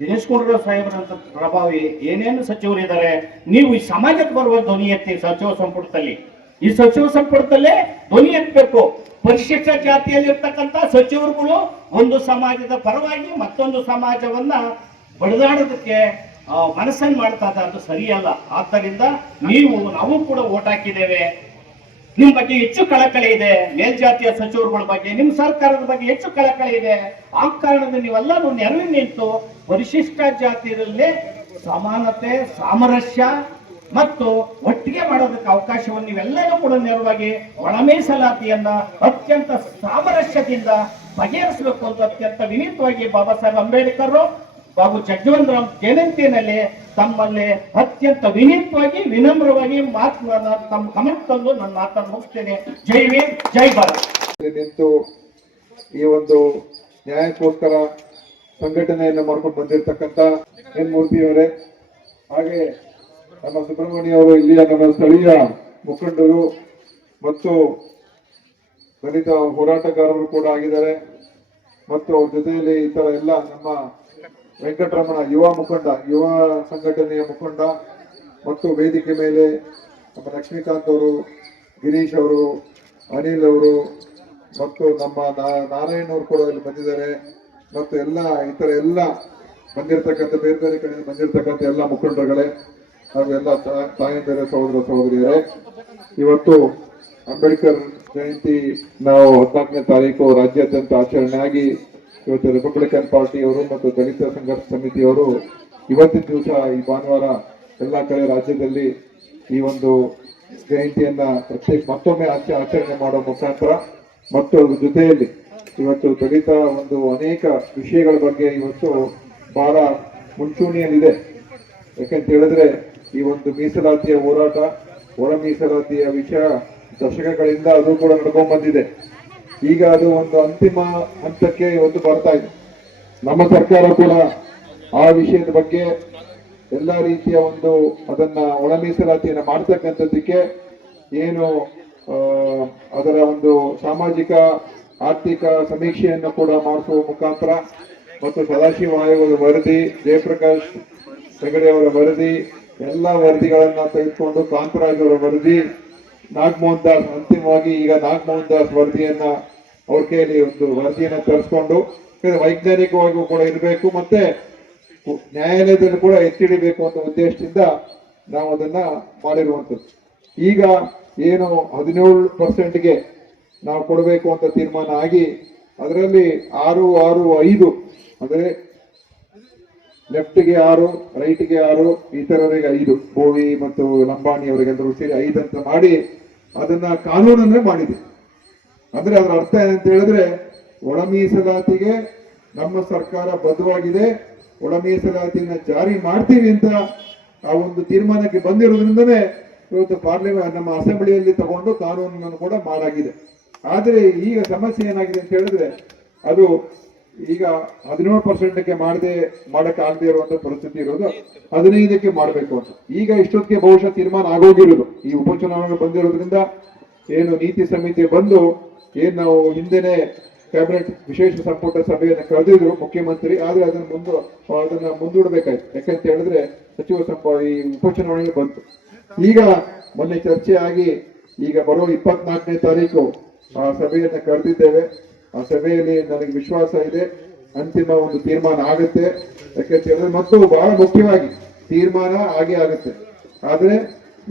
ದಿನೇಶ್ ಗುಂಡೂರಾವ್ ಸಾಹೇಬರಂತ ಪ್ರಭಾವಿ, ಏನೇನು ಸಚಿವರು ಇದ್ದಾರೆ, ನೀವು ಈ ಸಮಾಜಕ್ಕೆ ಬರುವ ಧ್ವನಿ ಎತ್ತಿ ಸಚಿವ ಸಂಪುಟದಲ್ಲಿ. ಈ ಸಚಿವ ಸಂಪುಟದಲ್ಲೇ ಧ್ವನಿ ಎತ್ತಬೇಕು. ಪರಿಶಿಷ್ಟ ಜಾತಿಯಲ್ಲಿರ್ತಕ್ಕಂಥ ಸಚಿವರುಗಳು ಒಂದು ಸಮಾಜದ ಪರವಾಗಿ ಮತ್ತೊಂದು ಸಮಾಜವನ್ನ ಬಡಿದಾಡೋದಕ್ಕೆ ಮನಸ್ಸನ್ನು ಮಾಡ್ತಾ ಇದ್ದಾರೆ, ಅದು ಸರಿಯಲ್ಲ. ಆದ್ದರಿಂದ ನಾವು ಕೂಡ ಓಟ್ ಹಾಕಿದ್ದೇವೆ. ನಿಮ್ ಬಗ್ಗೆ ಹೆಚ್ಚು ಕಳಕಳಿ ಇದೆ, ಮೇಲ್ಜಾತಿಯ ಸಚಿವರುಗಳ ಬಗ್ಗೆ, ನಿಮ್ ಸರ್ಕಾರದ ಬಗ್ಗೆ ಹೆಚ್ಚು ಕಳಕಳಿ ಇದೆ. ಆ ಕಾರಣದಿಂದ ನೀವೆಲ್ಲರೂ ನೆರವು ನಿಂತು ಪರಿಶಿಷ್ಟ ಜಾತಿಯಲ್ಲಿ ಸಮಾನತೆ, ಸಾಮರಸ್ಯ ಮತ್ತು ಒಟ್ಟಿಗೆ ಮಾಡೋದಕ್ಕೆ ಅವಕಾಶವನ್ನು ನೀವೆಲ್ಲರೂ ಕೂಡ ನೆರವಾಗಿ ಒಳ ಮೀಸಲಾತಿಯನ್ನ ಅತ್ಯಂತ ಸಾಮರಸ್ಯದಿಂದ ಬಗೆಹರಿಸಬೇಕು ಅಂತ ಅತ್ಯಂತ ವಿನೀತವಾಗಿ ಬಾಬಾ ಸಾಹೇಬ್ ಅಂಬೇಡ್ಕರ್ ಬಾಬು ಜಗಜೀವನ್ ರಾಮ್ ಜಯಂತಿಯಲ್ಲಿ ತಮ್ಮಲ್ಲಿ ಅತ್ಯಂತ ವಿನೀತವಾಗಿ ವಿನಮ್ರವಾಗಿ ಮಾತನ್ನ ತಮ್ಮ ಗಮನ ತಂದು ನನ್ನ ಮಾತನ್ನು ಮುಗಿಸ್ತೇನೆ. ಜೈ ವೀರ್, ಜೈ ಭಾರತ್. ನಿಂತು ಈ ಒಂದು ನ್ಯಾಯಕ್ಕೋಸ್ಕರ ಸಂಘಟನೆಯನ್ನು ಮಾಡ್ಕೊಂಡು ಬಂದಿರತಕ್ಕಂತ ಎನ್ ಮೂರ್ತಿಯವರೇ, ಹಾಗೆ ನಮ್ಮ ಸುಬ್ರಹ್ಮಣ್ಯ ಅವರು, ಇಲ್ಲಿಯ ನಮ್ಮ ಸ್ಥಳೀಯ ಮುಖಂಡರು ಮತ್ತು ದಲಿತ ಹೋರಾಟಗಾರರು ಕೂಡ ಆಗಿದ್ದಾರೆ. ಮತ್ತು ಅವ್ರ ಜೊತೆಯಲ್ಲಿ ಈ ತರ ಎಲ್ಲ ನಮ್ಮ ವೆಂಕಟರಮಣ ಯುವ ಮುಖಂಡ, ಯುವ ಸಂಘಟನೆಯ ಮುಖಂಡ, ಮತ್ತು ವೇದಿಕೆ ಮೇಲೆ ನಮ್ಮ ಲಕ್ಷ್ಮೀಕಾಂತ್ ಅವರು, ಗಿರೀಶ್ ಅವರು, ಅನಿಲ್ ಅವರು, ಮತ್ತು ನಮ್ಮ ನಾರಾಯಣ್ ಅವರು ಕೂಡ ಇಲ್ಲಿ ಬಂದಿದ್ದಾರೆ. ಮತ್ತು ಎಲ್ಲ ಇತರ ಎಲ್ಲ ಬಂದಿರತಕ್ಕಂಥ ಬೇರೆ ಬೇರೆ ಕಡೆ ಬಂದಿರತಕ್ಕಂಥ ಎಲ್ಲ ಮುಖಂಡರುಗಳೇ ಹಾಗೂ ಎಲ್ಲ ತಾಯಂದಿರ ಸಹೋದರ ಸಹೋದರಿಯರೇ, ಇವತ್ತು ಅಂಬೇಡ್ಕರ್ ಜಯಂತಿ ನಾವು 14ನೇ ತಾರೀಕು ರಾಜ್ಯಾದ್ಯಂತ ಆಚರಣೆ ಆಗಿ ಇವತ್ತು ರಿಪಬ್ಲಿಕನ್ ಪಾರ್ಟಿಯವರು ಮತ್ತು ದಲಿತ ಸಂಘರ್ಷ ಸಮಿತಿಯವರು ಇವತ್ತಿನ ದಿವಸ ಈ ಭಾನುವಾರ ಎಲ್ಲ ಕಡೆ ರಾಜ್ಯದಲ್ಲಿ ಈ ಒಂದು ಜಯಂತಿಯನ್ನ ಮತ್ತೊಮ್ಮೆ ಆಚರಣೆ ಮಾಡುವ ಮುಖಾಂತರ ಮತ್ತು ಅದ್ರ ಜೊತೆಯಲ್ಲಿ ಇವತ್ತು ದಲಿತ ಒಂದು ಅನೇಕ ವಿಷಯಗಳ ಬಗ್ಗೆ ಇವತ್ತು ಬಹಳ ಮುಂಚೂಣಿಯಲ್ಲಿದೆ. ಯಾಕಂತ ಹೇಳಿದ್ರೆ ಈ ಒಂದು ಮೀಸಲಾತಿಯ ಹೋರಾಟ, ಒಳ ಮೀಸಲಾತಿಯ ವಿಷಯ ದಶಕಗಳಿಂದ ಅದು ಕೂಡ ನಡ್ಕೊಂಡ್ ಬಂದಿದೆ. ಈಗ ಅದು ಒಂದು ಅಂತಿಮ ಹಂತಕ್ಕೆ ಇವತ್ತು ಬರ್ತಾ ಇದೆ. ನಮ್ಮ ಸರ್ಕಾರ ಕೂಡ ಆ ವಿಷಯದ ಬಗ್ಗೆ ಎಲ್ಲ ರೀತಿಯ ಒಂದು ಅದನ್ನ ಒಳ ಮೀಸಲಾತಿಯನ್ನ ಮಾಡ್ತಕ್ಕಂಥದ್ದಕ್ಕೆ ಏನು ಅದರ ಒಂದು ಸಾಮಾಜಿಕ ಆರ್ಥಿಕ ಸಮೀಕ್ಷೆಯನ್ನು ಕೂಡ ಮಾಡಿಸುವ ಮುಖಾಂತರ ಮತ್ತು ಸದಾಶಿವ ಆಯೋಗದ ವರದಿ, ಜಯಪ್ರಕಾಶ್ ಹೆಗಡೆ ಅವರ ವರದಿ, ಎಲ್ಲ ವರದಿಗಳನ್ನ ತೆಗೆದುಕೊಂಡು ಕಾಂತರಾಜ್ ಅವರ ವರದಿ, ನಾಗಮೋಹನ್ ದಾಸ್, ಅಂತಿಮವಾಗಿ ಈಗ ನಾಗಮೋಹನ್ ದಾಸ್ ವರದಿಯನ್ನ ಅವ್ರ ಕೈಯಲ್ಲಿ ಒಂದು ವರದಿಯನ್ನ ತರಿಸ್ಕೊಂಡು ವೈಜ್ಞಾನಿಕವಾಗಿಯೂ ಕೂಡ ಇರಬೇಕು, ಮತ್ತೆ ನ್ಯಾಯಾಲಯದಲ್ಲಿ ಕೂಡ ಎತ್ತಿಡಿಬೇಕು ಅನ್ನೋ ಉದ್ದೇಶದಿಂದ ನಾವು ಅದನ್ನ ಮಾಡಿರುವಂಥದ್ದು. ಈಗ ಏನು 17% ನಾವು ಕೊಡಬೇಕು ಅಂತ ತೀರ್ಮಾನ ಆಗಿ ಅದರಲ್ಲಿ 6-6-5 ಅಂದ್ರೆ ಲೆಫ್ಟ್ಗೆ 6, ರೈಟ್ಗೆ 6, ಇತರರಿಗೆ 5, ಬೋವಿ ಮತ್ತು ಲಂಬಾಣಿ ಅವರಿಗೆಲ್ಲರೂ ಸೇರಿ 5 ಅಂತ ಮಾಡಿ ಅದನ್ನ ಕಾನೂನನ್ನೇ ಮಾಡಿದೆ. ಅಂದ್ರೆ ಅದರ ಅರ್ಥ ಏನಂತ ಹೇಳಿದ್ರೆ ಒಳ ಮೀಸಲಾತಿಗೆ ನಮ್ಮ ಸರ್ಕಾರ ಬದ್ಧವಾಗಿದೆ, ಒಳ ಮೀಸಲಾತಿಯನ್ನ ಜಾರಿ ಮಾಡ್ತೀವಿ ಅಂತ ಆ ಒಂದು ತೀರ್ಮಾನಕ್ಕೆ ಬಂದಿರೋದ್ರಿಂದನೇ ಇವತ್ತು ಪಾರ್ಲಿಮೆಂಟ್ ನಮ್ಮ ಅಸೆಂಬ್ಲಿಯಲ್ಲಿ ತಗೊಂಡು ಕಾನೂನನ್ನು ಕೂಡ ಮಾಡಾಗಿದೆ. ಆದ್ರೆ ಈಗ ಸಮಸ್ಯೆ ಏನಾಗಿದೆ ಅಂತ ಹೇಳಿದ್ರೆ ಅದು ಈಗ 17%ಕ್ಕೆ ಮಾಡಕ್ಕಾಗದೇ ಇರುವಂತ ಪರಿಸ್ಥಿತಿ ಇರೋದು, 15ಕ್ಕೆ ಮಾಡಬೇಕು ಅಂತ. ಈಗ ಇಷ್ಟೊತ್ತಿಗೆ ಬಹುಶಃ ತೀರ್ಮಾನ ಆಗೋಗಿರೋದು. ಈ ಉಪಚುನಾವಣೆ ಬಂದಿರೋದ್ರಿಂದ ಏನು ನೀತಿ ಸಮಿತಿ ಬಂದು ಏನ್ ನಾವು ಹಿಂದೆನೆ ಕ್ಯಾಬಿನೆಟ್ ವಿಶೇಷ ಸಂಪುಟ ಸಭೆಯನ್ನು ಕರೆದಿದ್ರು ಮುಖ್ಯಮಂತ್ರಿ, ಆದ್ರೆ ಅದನ್ನ ಮುಂದೂಡಬೇಕಾಯ್ತು. ಯಾಕಂತ ಹೇಳಿದ್ರೆ ಈ ಉಪಚುನಾವಣೆ ಬಂತು. ಈಗ ಮೊನ್ನೆ ಚರ್ಚೆ ಆಗಿ ಈಗ ಬರೋ 24ನೇ ತಾರೀಕು ಆ ಸಭೆಯನ್ನ ಕರೆದಿದ್ದೇವೆ. ಆ ಸಭೆಯಲ್ಲಿ ನನಗೆ ವಿಶ್ವಾಸ ಇದೆ ಅಂತಿಮ ಒಂದು ತೀರ್ಮಾನ ಆಗುತ್ತೆ. ಯಾಕಂತ ಹೇಳಿದ್ರೆ ಮತ್ತು ಬಹಳ ಮುಖ್ಯವಾಗಿ ತೀರ್ಮಾನ ಆಗೇ ಆಗುತ್ತೆ. ಆದ್ರೆ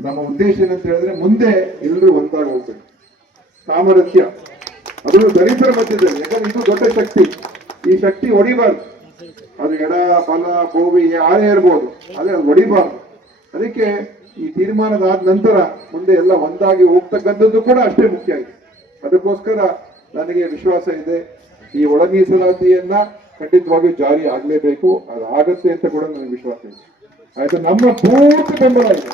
ನಮ್ಮ ಉದ್ದೇಶ ಏನಂತ ಹೇಳಿದ್ರೆ ಮುಂದೆ ಎಲ್ಲರೂ ಒಂದಾಗಿ ಹೋಗ್ಬೇಕು, ಸಾಮರಸ್ಯ, ಅದು ದಲಿತರ ಮಧ್ಯದಲ್ಲಿ. ಯಾಕಂದ್ರೆ ಇದು ದೊಡ್ಡ ಶಕ್ತಿ, ಈ ಶಕ್ತಿ ಹೊಡಿಬಾರ್ದು. ಅದು ಎಡ ಬಲ ಬೋವಿ ಯಾರೇ ಇರ್ಬೋದು, ಅದೇ ಅದು ಹೊಡಿಬಾರ್ದು. ಅದಕ್ಕೆ ಈ ತೀರ್ಮಾನದಾದ ನಂತರ ಮುಂದೆ ಎಲ್ಲ ಒಂದಾಗಿ ಹೋಗ್ತಕ್ಕಂಥದ್ದು ಕೂಡ ಅಷ್ಟೇ ಮುಖ್ಯ ಆಗಿದೆ. ಅದಕ್ಕೋಸ್ಕರ ನನಗೆ ವಿಶ್ವಾಸ ಇದೆ ಈ ಒಳ ಮೀಸಲಾತಿಯನ್ನ ಖಂಡಿತವಾಗಿಯೂ ಜಾರಿ ಆಗ್ಲೇಬೇಕು, ಅದು ಆಗತ್ತೆ ಅಂತ ಕೂಡ ನನಗೆ ವಿಶ್ವಾಸ ಇದೆ. ಆಯ್ತು, ನಮ್ಮ ಪೂರ್ತಿ ಬೆಂಬಲ ಇದೆ,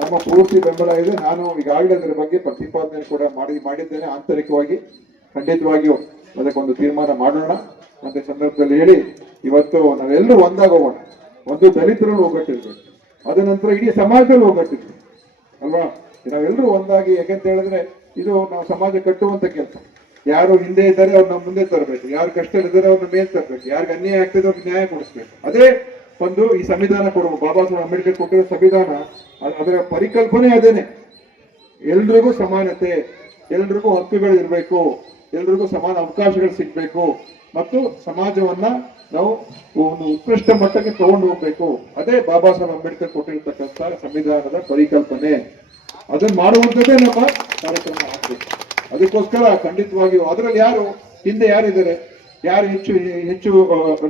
ನಮ್ಮ ಪೂರ್ತಿ ಬೆಂಬಲ ಇದೆ. ನಾನು ಈಗಾಗಲೇ ಅದರ ಬಗ್ಗೆ ಪ್ರತಿಪಾದನೆ ಕೂಡ ಮಾಡಿದ್ದೇನೆ ಆಂತರಿಕವಾಗಿ. ಖಂಡಿತವಾಗಿಯೂ ಅದಕ್ಕೊಂದು ತೀರ್ಮಾನ ಮಾಡೋಣ ಅಂತ ಸಂದರ್ಭದಲ್ಲಿ ಹೇಳಿ, ಇವತ್ತು ನಾವೆಲ್ಲರೂ ಒಂದಾಗೋಣ. ಒಂದು ದಲಿತರು ಒಗ್ಗಟ್ಟಿರ್ಬೇಕು, ಅದ ನಂತರ ಇಡೀ ಸಮಾಜದಲ್ಲಿ ಒಗ್ಗಟ್ಟಿರ್ಬೇಕು ಅಲ್ವಾ. ನಾವೆಲ್ಲರೂ ಒಂದಾಗಿ, ಯಾಕಂತ ಹೇಳಿದ್ರೆ ಇದು ನಾವು ಸಮಾಜ ಕಟ್ಟುವಂತ ಕೆಲಸ. ಯಾರು ಹಿಂದೆ ಇದ್ದಾರೆ ಅವ್ರನ್ನ ಮುಂದೆ ತರಬೇಕು, ಯಾರು ಕಷ್ಟದಲ್ಲಿದ್ದಾರೆ ಅವ್ರನ್ನ ಮೇಲೆ ತರಬೇಕು, ಯಾರಿಗೆ ಅನ್ಯಾಯ ಆಗ್ತದೆ ಅವ್ರಿಗೆ ನ್ಯಾಯ ಕೊಡಿಸ್ಬೇಕು. ಅದೇ ಒಂದು ಈ ಸಂವಿಧಾನ ಕೊಡುವ ಬಾಬಾ ಸಾಹೇಬ್ ಅಂಬೇಡ್ಕರ್ ಕೊಟ್ಟಿರೋ ಸಂವಿಧಾನ, ಅದರ ಪರಿಕಲ್ಪನೆ ಅದೇನೆ. ಎಲ್ರಿಗೂ ಸಮಾನತೆ, ಎಲ್ರಿಗೂ ಹಕ್ಕುಗಳು ಇರಬೇಕು, ಎಲ್ರಿಗೂ ಸಮಾನ ಅವಕಾಶಗಳು ಸಿಗ್ಬೇಕು, ಮತ್ತು ಸಮಾಜವನ್ನ ನಾವು ಒಂದು ಉತ್ಕೃಷ್ಟ ಮಟ್ಟಕ್ಕೆ ತಗೊಂಡು ಹೋಗ್ಬೇಕು. ಅದೇ ಬಾಬಾ ಸಾಹೇಬ್ ಅಂಬೇಡ್ಕರ್ ಕೊಟ್ಟಿರ್ತಕ್ಕಂಥ ಸಂವಿಧಾನದ ಪರಿಕಲ್ಪನೆ. ಅದನ್ನ ಮಾಡುವಂಥದ್ದೇ ನಮ್ಮ ಕಾರ್ಯಕ್ರಮ ಆಗ್ಬೇಕು. ಅದಕ್ಕೋಸ್ಕರ ಖಂಡಿತವಾಗಿಯೂ ಅದರಲ್ಲಿ ಯಾರು ಹಿಂದೆ ಯಾರಿದ್ದಾರೆ, ಯಾರು ಹೆಚ್ಚು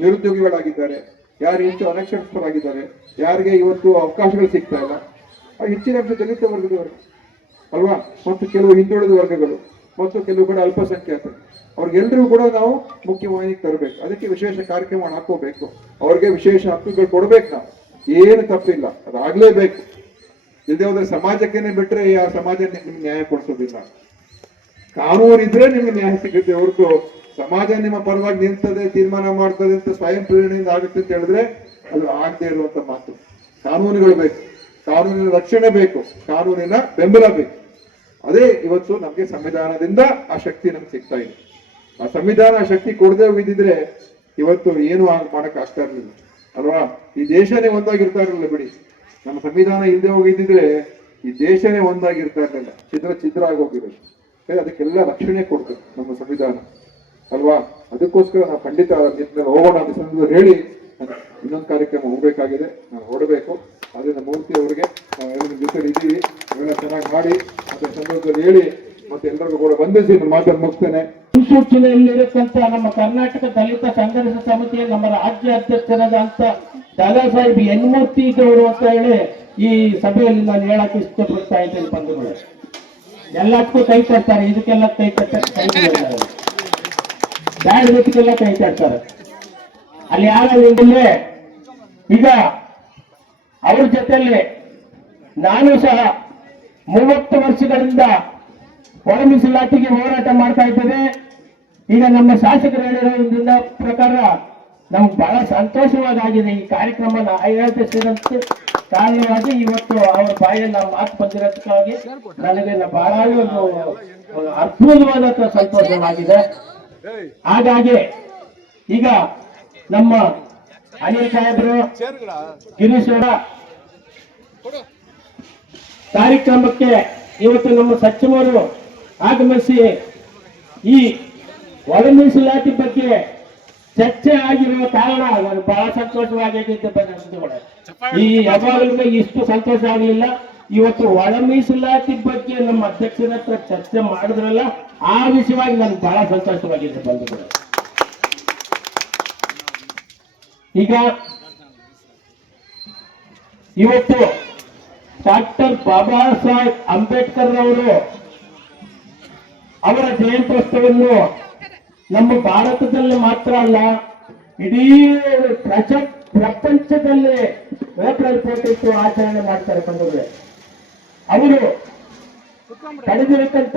ನಿರುದ್ಯೋಗಿಗಳಾಗಿದ್ದಾರೆ, ಯಾರು ಹೆಚ್ಚು ಅನಕ್ಷರಸ್ಥರಾಗಿದ್ದಾರೆ, ಯಾರಿಗೆ ಇವತ್ತು ಅವಕಾಶಗಳು ಸಿಗ್ತಾ ಇಲ್ಲ, ಹೆಚ್ಚಿನ ಅಂಶ ದಲಿತ ವರ್ಗದವರು ಅಲ್ವಾ, ಮತ್ತು ಕೆಲವು ಹಿಂದುಳಿದ ವರ್ಗಗಳು, ಮತ್ತು ಕೆಲವು ಕೂಡ ಅಲ್ಪಸಂಖ್ಯಾತರು, ಅವ್ರಿಗೆಲ್ಲರಿಗೂ ಕೂಡ ನಾವು ಮುಖ್ಯವಾಹಿನಿಗೆ ತರಬೇಕು. ಅದಕ್ಕೆ ವಿಶೇಷ ಕಾರ್ಯಕ್ರಮ ಹಾಕೋಬೇಕು, ಅವ್ರಿಗೆ ವಿಶೇಷ ಹಕ್ಕುಗಳು ಕೊಡ್ಬೇಕು. ನಾವು ಏನು ತಪ್ಪಿಲ್ಲ, ಅದಾಗ್ಲೇಬೇಕು. ಇಲ್ಲದೆ ಹೋದ್ರೆ ಸಮಾಜಕ್ಕೇನೆ ಬಿಟ್ರೆ ಆ ಸಮಾಜ ನಿಮ್ಗೆ ನ್ಯಾಯ ಕೊಡಿಸೋದಿಲ್ಲ. ಕಾನೂನು ಇದ್ರೆ ನಿಮ್ಗೆ ನ್ಯಾಯ ಸಿಗುತ್ತೆ ಹೊರತು ಸಮಾಜ ನಿಮ್ಮ ಪರವಾಗಿ ನಿಲ್ತದೆ, ತೀರ್ಮಾನ ಮಾಡ್ತದೆ ಅಂತ ಸ್ವಯಂ ಪ್ರೇರಣೆಯಿಂದ ಆಗುತ್ತೆ ಅಂತ ಹೇಳಿದ್ರೆ ಅದು ಆಗದೆ ಇರುವಂತ ಮಾತು. ಕಾನೂನುಗಳು ಬೇಕು, ಕಾನೂನಿನ ರಕ್ಷಣೆ ಬೇಕು, ಕಾನೂನಿನ ಬೆಂಬಲ ಬೇಕು. ಅದೇ ಇವತ್ತು ನಮ್ಗೆ ಸಂವಿಧಾನದಿಂದ ಆ ಶಕ್ತಿ ನಮ್ಗೆ ಸಿಗ್ತಾ ಇದೆ. ಆ ಸಂವಿಧಾನ ಶಕ್ತಿ ಕೊಡದೆ ಹೋಗಿದ್ದಿದ್ರೆ ಇವತ್ತು ಏನು ಮಾಡಕ್ ಆಗ್ತಾ ಇರ್ಲಿಲ್ಲ ಅಲ್ವಾ? ಈ ದೇಶನೇ ಒಂದಾಗಿರ್ತಾ ಇರಲಿಲ್ಲ ಬಿಡಿ. ನಮ್ಮ ಸಂವಿಧಾನ ಇಲ್ಲದೆ ಹೋಗಿದ್ದಿದ್ರೆ ಈ ದೇಶನೇ ಒಂದಾಗಿರ್ತಾ ಇರ್ಲಿಲ್ಲ, ಛಿದ್ರ ಆಗೋಗಿರೋದು. ಅದಕ್ಕೆಲ್ಲ ರಕ್ಷಣೆ ಕೊಡ್ತದೆ ನಮ್ಮ ಸಂವಿಧಾನ ಅಲ್ವಾ? ಅದಕ್ಕೋಸ್ಕರ ನಾವು ಖಂಡಿತ ನಿಟ್ಟಿನಲ್ಲಿ ಹೋಗೋಣ ಅಂತ ಸಂದರ್ಭದಲ್ಲಿ ಹೇಳಿ ಇನ್ನೊಂದು ಕಾರ್ಯಕ್ರಮ ಹೋಗ್ಬೇಕಾಗಿದೆ, ನಾವು ಹೊರಡಬೇಕು. ಅದರಿಂದ ಮೂರ್ತಿ ಅವರಿಗೆ ನಾವೆಲ್ಲರ ಜೊತೆ ಇದ್ದೀವಿ, ಇವೆಲ್ಲ ಚೆನ್ನಾಗಿ ಮಾಡಿ ಮತ್ತೆ ಸಂದರ್ಭದಲ್ಲಿ ಹೇಳಿ ಮತ್ತೆ ಎಲ್ಲರಿಗೂ ಕೂಡ ಬಂಧಿಸಿ ಮಾತನ್ನು ಮುಗಿಸ್ತೇನೆ. ಮುನ್ಸೂಚನೆಯಲ್ಲಿರತಕ್ಕಂಥ ನಮ್ಮ ಕರ್ನಾಟಕ ದಲಿತ ಸಂಘರ್ಷ ಸಮಿತಿಯ ನಮ್ಮ ರಾಜ್ಯ ಅಧ್ಯಕ್ಷರಾದಂತ ದಾದಾ ಸಾಹೇಬ್ ಎನ್ಮೂರ್ತಿ ಗೌರು ಅಂತ ಹೇಳಿ ಈ ಸಭೆಯಲ್ಲಿ ನಾನು ಹೇಳಕ್ಕೆ ಇಷ್ಟಪಡ್ತಾ ಇದ್ದೇನೆ. ಬಂಧುಗಳು ಎಲ್ಲಕ್ಕೂ ಕೈ ತರ್ತಾರೆ, ಇದಕ್ಕೆಲ್ಲ ಕೈ ತರ್ತಾರೆ, ಬ್ಯಾಡ್ಗೆಲ್ಲ ಕೈ ತರ್ತಾರೆ. ಅಲ್ಲಿ ಯಾರಾದ್ರೆ ಈಗ ಅವ್ರ ಜೊತೆಯಲ್ಲಿ ನಾನು ಸಹ 30 ವರ್ಷಗಳಿಂದ ಒಳ ಮೀಸಲಾತಿಗೆ ಹೋರಾಟ ಮಾಡ್ತಾ ಇದ್ದೇನೆ. ಈಗ ನಮ್ಮ ಶಾಸಕರು ಹೇಳಿರೋದ್ರಿಂದ ಪ್ರಕಾರ ನಮ್ಗೆ ಬಹಳ ಸಂತೋಷವಾಗಿದೆ. ಈ ಕಾರ್ಯಕ್ರಮ ಆಯೋಜಿಸಿದಂತೆ ಕಾರಣವಾಗಿ ಇವತ್ತು ಅವರ ಬಾಯಲ್ಲಿ ನಾವು ಮಾತು ಬಂದಿರೋದಕ್ಕಾಗಿ ನನಗೆ ಬಹಳ ಒಂದು ಅದ್ಭುತವಾದ ಸಂತೋಷವಾಗಿದೆ. ಹಾಗಾಗಿ ಈಗ ನಮ್ಮ ಅನಿಲ್ ಸಾಹೇಬರು, ಗಿರೀಶ್ ಅವರ ಕಾರ್ಯಕ್ರಮಕ್ಕೆ ಇವತ್ತು ನಮ್ಮ ಸಚಿವರು ಆಗಮಿಸಿ ಈ ಒಳ ಮೀಸಲಾತಿ ಬಗ್ಗೆ ಚರ್ಚೆ ಆಗಿರುವ ಕಾರಣ ನನಗೆ ಬಹಳ ಸಂತೋಷವಾಗಿದೆ. ಈ ಯಾವಾಗಲೂ ಇಷ್ಟು ಸಂತೋಷ ಆಗಲಿಲ್ಲ. ಇವತ್ತು ಒಳ ಮೀಸಲಾತಿ ಬಗ್ಗೆ ನಮ್ಮ ಅಧ್ಯಕ್ಷರ ಹತ್ರ ಚರ್ಚೆ ಮಾಡಿದ್ರಲ್ಲ, ಆ ವಿಷಯವಾಗಿ ನನಗೆ ಬಹಳ ಸಂತೋಷವಾಗಿದೆ ಬಂಧುಗಳು. ಈಗ ಇವತ್ತು ಡಾಕ್ಟರ್ ಬಾಬಾ ಸಾಹೇಬ್ ಅಂಬೇಡ್ಕರ್ ಅವರು ಅವರ ಜಯಂತ್ಯೋತ್ಸವವನ್ನು ನಮ್ಮ ಭಾರತದಲ್ಲಿ ಮಾತ್ರ ಅಲ್ಲ, ಇಡೀ ಪ್ರಪಂಚದಲ್ಲಿ ಏಪ್ರಿಲ್ 14 ಆಚರಣೆ ಮಾಡ್ತಾರೆ ಬಂಧುಗಳೇ. ಅವರು ಪಡೆದಿರತಕ್ಕಂಥ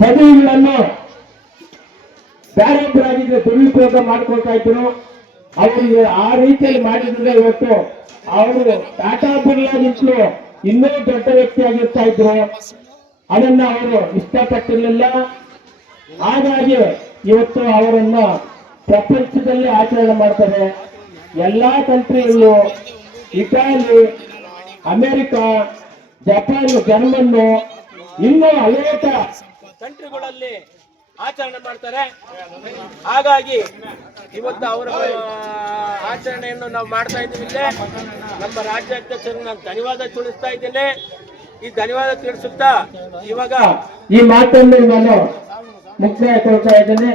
ಪದವಿಗಳನ್ನು ಬೇರೊಬ್ಬರಾಗಿದ್ರೆ ದುರುಪಯೋಗ ಮಾಡ್ಕೊಳ್ತಾ ಇದ್ರು. ಅವರು ಆ ರೀತಿಯಲ್ಲಿ ಮಾಡಿದ್ರೆ ಇವತ್ತು ಅವರು ಟಾಟಾ ಬಿರ್ಲಾಗಿಂತಲೂ ಇನ್ನೂ ದೊಡ್ಡ ವ್ಯಕ್ತಿಯಾಗಿರ್ತಾ ಇದ್ರು. ಅದನ್ನ ಅವರು ಇಷ್ಟಪಟ್ಟಿರಲಿಲ್ಲ. ಹಾಗಾಗಿ ಇವತ್ತು ಅವರನ್ನ ಪ್ರಪಂಚದಲ್ಲಿ ಆಚರಣೆ ಮಾಡ್ತಾರೆ. ಎಲ್ಲಾ ಕಂಟ್ರಿಯಲ್ಲೂ, ಇಟಾಲಿ, ಅಮೆರಿಕ, ಜಪಾನ್, ಜರ್ಮನ್ನು, ಇನ್ನೂ ಅನೇಕ ಕಂಟ್ರಿಗಳಲ್ಲಿ ಆಚರಣೆ ಮಾಡ್ತಾರೆ. ಹಾಗಾಗಿ ಇವತ್ತು ಅವರ ಆಚರಣೆಯನ್ನು ನಾವು ಮಾಡ್ತಾ ಇದ್ದೀವಿ. ನಮ್ಮ ರಾಜ್ಯಾಧ್ಯಕ್ಷರು ನಾನು ಧನ್ಯವಾದ ತಿಳಿಸ್ತಾ ಇದ್ದೇನೆ. ಈ ಧನ್ಯವಾದ ತಿಳಿಸುತ್ತಾ ಇವಾಗ ಈ ಮಾತನ್ನು ನಾನು ಮುಕ್ತಾಯ ಕೊಡ್ತಾ ಇದ್ದೇನೆ.